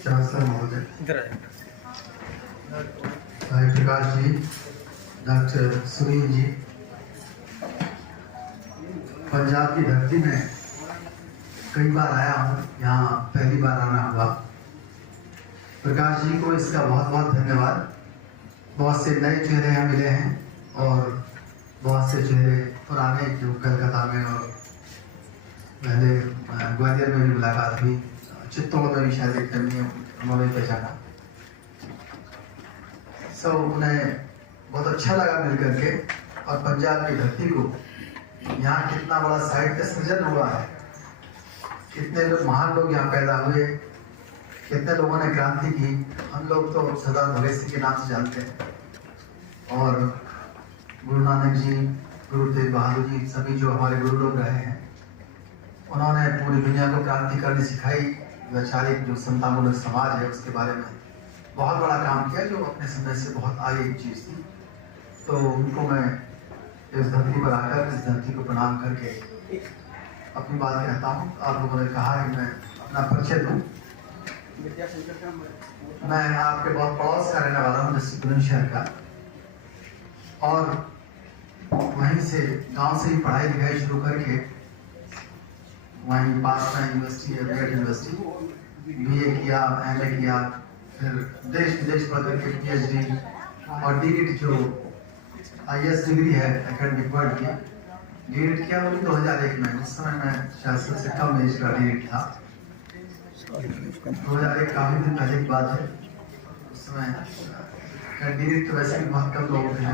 Chancellor महोदय, भाई Prakash ji, doctor Sunil ji, Punjab की धरती में कई बार आया हूँ, यहाँ पहली बार आना हुआ। प्रकाश जी को इसका बहुत बहुत धन्यवाद। बहुत से नए चेहरे यहाँ मिले हैं और बहुत से चेहरे पुराने जो कलकत्ता में और पहले ग्वालियर में भी मुलाकात हुई, चित्तौड़ में भी शायद एक करनी उन्होंने पहचाना। उन्हें बहुत अच्छा लगा मिल करके। और पंजाब की धरती को यहाँ कितना बड़ा साहित्य सृजन हुआ है, कितने लोग महान लोग यहाँ पैदा हुए, कितने लोगों ने क्रांति की। हम लोग तो सरदार भगत सिंह के नाम से जानते हैं और गुरु नानक जी, गुरु तेग बहादुर जी, सभी जो हमारे गुरु लोग रहे हैं, उन्होंने पूरी दुनिया को क्रांति करनी सिखाई। वैचारिक जो समतामूलक समाज है उसके बारे में बहुत बड़ा काम किया, जो अपने समय से बहुत आगे की चीज़ थी। तो उनको मैं इस धरती पर आकर इस धरती को प्रणाम करके अपनी बात कहता हूँ। आप लोगों ने कहा कि मैं अपना परिचय दूँ। मैं आपके बहुत पड़ोस का रहने वाला हूँ, जैसे बुलंदशहर का, और वहीं से गांव से ही पढ़ाई लिखाई शुरू करके वहीं पास में यूनिवर्सिटी है, बीएड यूनिवर्सिटी, बीए किया, एमए किया, फिर देश विदेश पढ़ करके पीएचडी और डीलिट जो आईएएस डिग्री है एकेडमिक वर्ल्ड की, डीलिट किया वो भी 2001 में। उस समय मैं शायद सबसे कम एज का डीलिट था। 2001 काफी दिन पहले की बात है। उस समय डीलिट तो वैसे भी बहुत कम लोगों के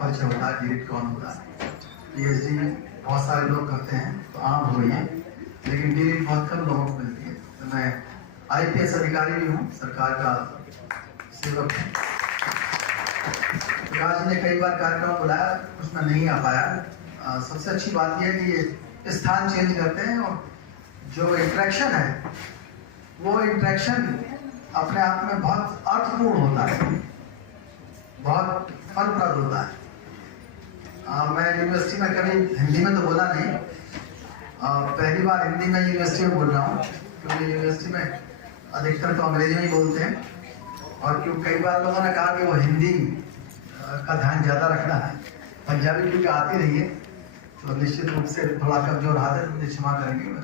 परिचय होता है, डीलिट कौन होता है। पीएचडी बहुत सारे लोग करते हैं तो आम हो गई है, लेकिन डीलिट बहुत कम लोगों को मिलती है। तो मैं आईपीएस अधिकारी भी हूँ, सरकार का सेवक हूँ। प्रकाश जी ने कई बार कार्यक्रम बुलाया, कुछ मैं नहीं आ पाया। सबसे अच्छी बात यह है कि ये स्थान चेंज करते हैं और जो इंटरेक्शन है वो इंटरेक्शन अपने आप में बहुत अर्थपूर्ण होता है, बहुत फलप्रद होता है। मैं यूनिवर्सिटी में कभी हिंदी में तो बोला नहीं, पहली बार हिंदी में यूनिवर्सिटी में बोल रहा हूँ, क्योंकि यूनिवर्सिटी में अधिकतर तो अंग्रेजी में ही बोलते हैं। और क्यों कई बार लोगों ने कहा कि वो हिंदी का ध्यान ज़्यादा रखना है, पंजाबी क्योंकि आती रही है तो निश्चित रूप से थोड़ा कमजोर हाथ है, मुझे क्षमा करेंगे। मैं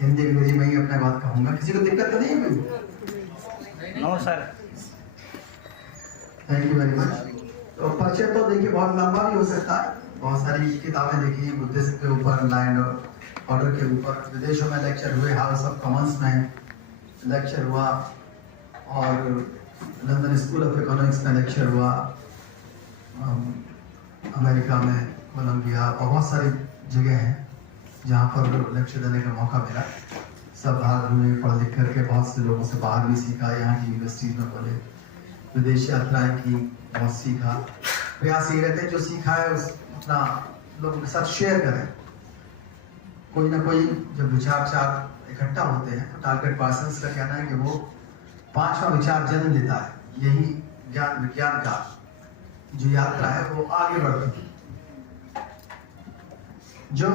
हिंदी अंग्रेजी में ही अपने बात कहूँगा, किसी को दिक्कत तो नहीं है कोई? No sir. Thank you very much. तो परिचय तो देखिए बहुत लंबा भी हो सकता है, बहुत सारी किताबें देखी, बुद्धिज्म के ऊपर, लैंड ऑर्डर के ऊपर, विदेशों में लेक्चर हुए, हाउस ऑफ कॉमन्स में लेक्चर हुआ और लंदन स्कूल ऑफ इकोनॉमिक्स में लेक्चर हुआ, अमेरिका में कोलंबिया और बहुत सारी जगह हैं जहाँ पर लेक्चर देने का मौका मिला। सब भारत में पढ़ लिख करके बहुत से लोगों से बाहर भी सीखा, यहाँ की यूनिवर्सिटीज में बोले, विदेशी यात्राएं की, बहुत सीखा। प्रयास ये रहते हैं जो सीखा है उस अपना लोगों के साथ शेयर करें। कोई ना कोई जब विचार इकट्ठा होते हैं तो टारगेट पर्सन्स का कहना है कि वो 5वां विचार जन्म लेता है। यही ज्ञान विज्ञान का जो यात्रा है वो आगे बढ़ती है। जो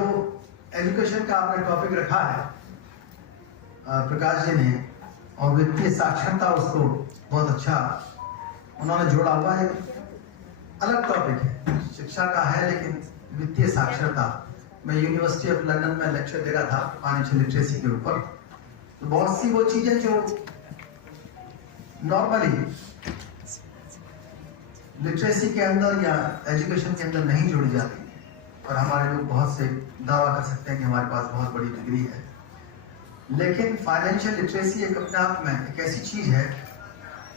एजुकेशन का आपने टॉपिक रखा है प्रकाश जी ने, और वित्तीय साक्षरता, उसको बहुत अच्छा उन्होंने जोड़ा हुआ है। अलग टॉपिक है, शिक्षा का है, लेकिन वित्तीय साक्षरता। मैं यूनिवर्सिटी ऑफ लंदन में लेक्चर दे रहा था फाइनेंशियल लिटरेसी के ऊपर, तो बहुत सी वो चीजें जो नॉर्मली लिटरेसी के अंदर या एजुकेशन के अंदर नहीं जोड़ी जाती, और हमारे लोग बहुत से दावा कर सकते हैं कि हमारे पास बहुत बड़ी डिग्री है, लेकिन फाइनेंशियल लिटरेसी एक अपने आप में एक ऐसी चीज है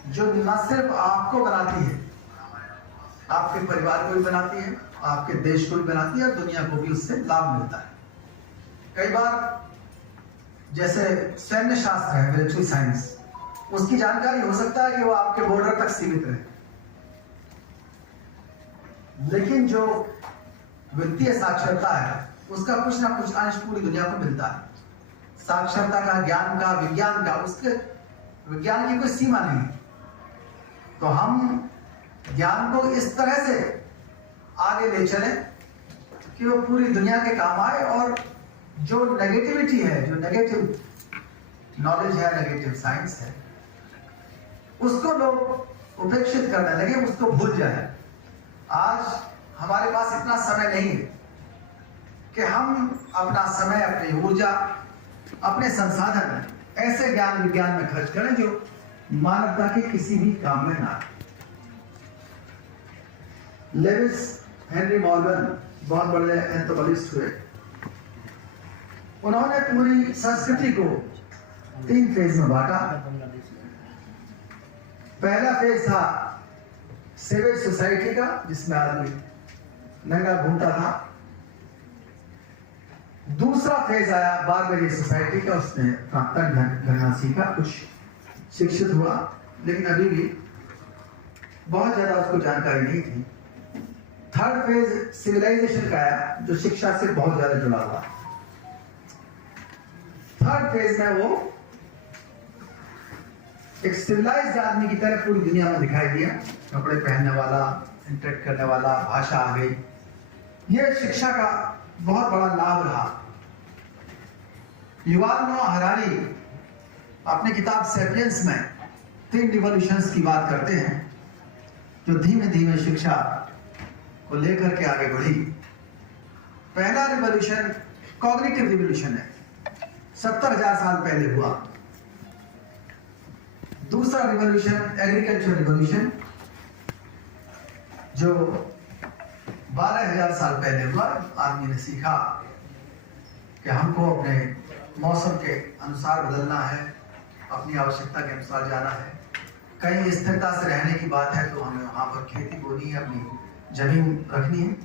जो न सिर्फ आपको बनाती है, आपके परिवार को भी बनाती है, आपके देश को भी बनाती है और दुनिया को भी उससे लाभ मिलता है। कई बार जैसे सैन्य शास्त्र है, मिलिट्री साइंस, उसकी जानकारी हो सकता है कि वो आपके बॉर्डर तक सीमित रहे, लेकिन जो वित्तीय साक्षरता है उसका कुछ ना कुछ अंश पूरी दुनिया को मिलता है। साक्षरता का, ज्ञान का, विज्ञान का, उसके विज्ञान की कोई सीमा नहीं। तो हम ज्ञान को इस तरह से आगे ले चले कि वो पूरी दुनिया के काम आए, और जो नेगेटिविटी है, जो नेगेटिव नॉलेज है, नेगेटिव साइंस है, उसको लोग उपेक्षित करने लगे, उसको भूल जाए। आज हमारे पास इतना समय नहीं है कि हम अपना समय, अपनी ऊर्जा, अपने संसाधन ऐसे ज्ञान विज्ञान में खर्च करें जो मानवता के किसी भी काम में ना आए। लेविस हेनरी मॉर्गन बहुत बड़े एंथ्रोपोलॉजिस्ट हुए। उन्होंने पूरी संस्कृति को 3 फेज में बांटा। पहला फेज था सेवेज सोसाइटी का, जिसमें आदमी नंगा घूमता था। दूसरा फेज आया बारबेरियन सोसाइटी का, उसने तन ढंगना सीखा, कुछ शिक्षित हुआ, लेकिन अभी भी बहुत ज्यादा उसको जानकारी नहीं थी। थर्ड फेज सिविलाइजेशन का आया, जो शिक्षा से बहुत ज्यादा जुड़ा हुआ। थर्ड फेज में वो एक सिविलाइज्ड आदमी की तरह पूरी दुनिया में दिखाई दिया, कपड़े पहनने वाला, इंटरेक्ट करने वाला, भाषा आ गई। यह शिक्षा का बहुत बड़ा लाभ रहा। युवाल नोआ हरारी अपनी किताब सेपियंस में 3 रिवॉल्यूशंस की बात करते हैं, जो धीमे धीमे शिक्षा को लेकर के आगे बढ़ी। पहला रिवॉल्यूशन कॉग्निटिव रिवॉल्यूशन है, 70,000 साल पहले हुआ। दूसरा रिवॉल्यूशन एग्रीकल्चर रिवॉल्यूशन, जो 12,000 साल पहले हुआ। आदमी ने सीखा कि हमको अपने मौसम के अनुसार बदलना है, अपनी आवश्यकता के अनुसार जाना है। कहीं स्थिरता से रहने की बात है तो हमें वहां पर खेती बोनी है, अपनी जमीन रखनी है।